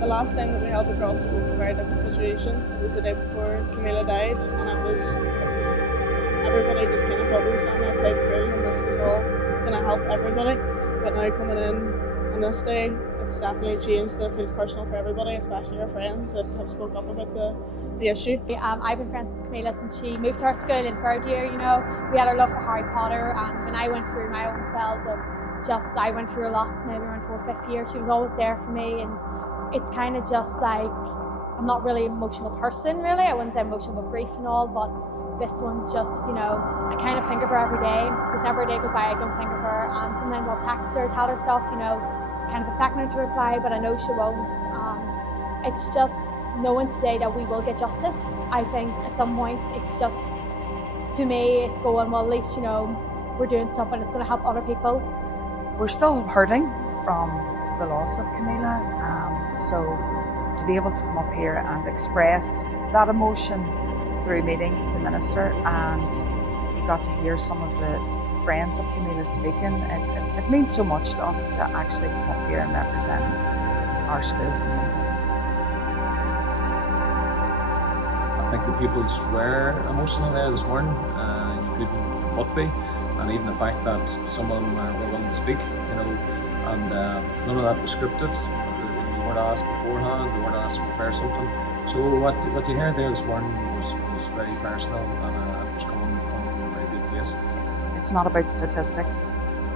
The last time that we held the crosses, it was a very different situation. It was the day before Kamile died, and it was everybody just kind of thought we were standing outside school and this was all going to help everybody. But now coming in on this day, it's definitely changed that it feels personal for everybody, especially our friends that have spoke up about the issue. I've been friends with Kamile since she moved to our school in third year. You know, we had our love for Harry Potter, and when I went through my own spells of I went through a lot, maybe around 4th, 5th year, she was always there for me, and it's kind of just like, I'm not really an emotional person really, I wouldn't say emotional with grief and all, but this one just, you know, I kind of think of her every day, because never a day goes by I don't think of her, and sometimes I'll text her, tell her stuff, you know, kind of expecting her to reply, but I know she won't, and it's just knowing today that we will get justice. I think at some point it's just, to me, it's going, well, at least, you know, we're doing something that's going to help other people. We're still hurting from the loss of Kamile, so to be able to come up here and express that emotion through meeting the minister, and you got to hear some of the friends of Kamile speaking, it means so much to us to actually come up here and represent our school community. I think the people were emotional there this morning, you couldn't but be. And even the fact that some of them were willing to speak, you know, and none of that was scripted. You weren't asked beforehand, you weren't asked to prepare something. So what you heard there this morning was very personal, and it was coming from a very good place. It's not about statistics,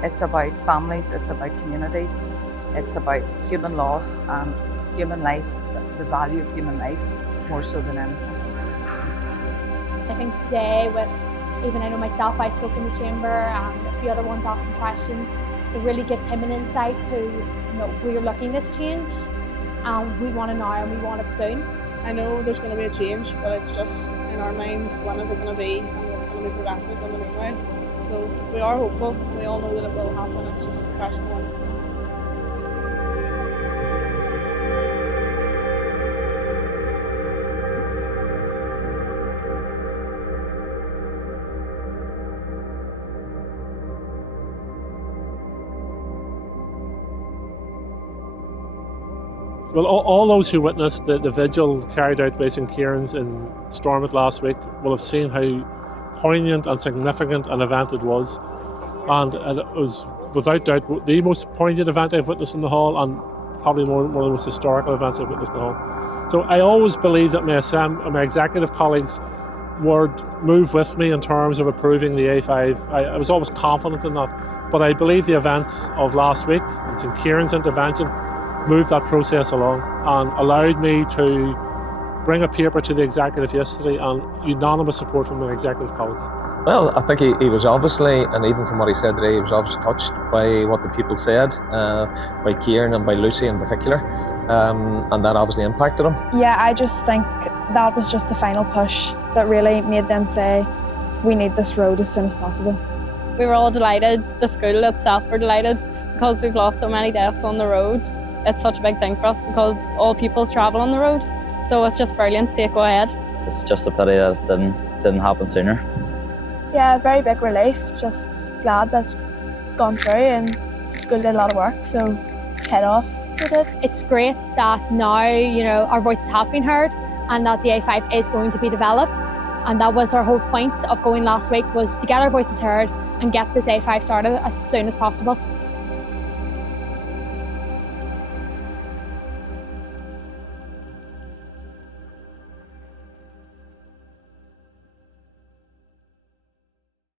it's about families, it's about communities, it's about human loss and human life, the value of human life, more so than anything. I think today with, even I know myself, I spoke in the chamber and a few other ones asked some questions. It really gives him an insight to, you know, we're looking this change and we want it now and we want it soon. I know there's going to be a change, but it's just in our minds, when is it going to be and what's going to be prevented in the meanwhile. So we are hopeful, we all know that it will happen, it's just the question of when it's going to happen. Well, all those who witnessed the vigil carried out by St. Ciaran's in Stormont last week will have seen how poignant and significant an event it was. And it was, without doubt, the most poignant event I've witnessed in the hall, and probably one of the most historical events I've witnessed in the hall. So I always believe that my executive colleagues would move with me in terms of approving the A5. I was always confident in that. But I believe the events of last week and St. Ciaran's intervention moved that process along and allowed me to bring a paper to the executive yesterday and unanimous support from my executive colleagues. Well, I think he was obviously, and even from what he said today, he was obviously touched by what the people said, by Ciaran and by Lucy in particular, and that obviously impacted him. Yeah, I just think that was just the final push that really made them say, we need this road as soon as possible. We were all delighted, the school itself were delighted, because we've lost so many deaths on the road. It's such a big thing for us because all pupils travel on the road, so it's just brilliant to see it go ahead. It's just a pity that it didn't happen sooner. Yeah, very big relief, just glad that it's gone through, and school did a lot of work, so head off, so it did. It's great that now, you know, our voices have been heard and that the A5 is going to be developed, and that was our whole point of going last week, was to get our voices heard and get this A5 started as soon as possible.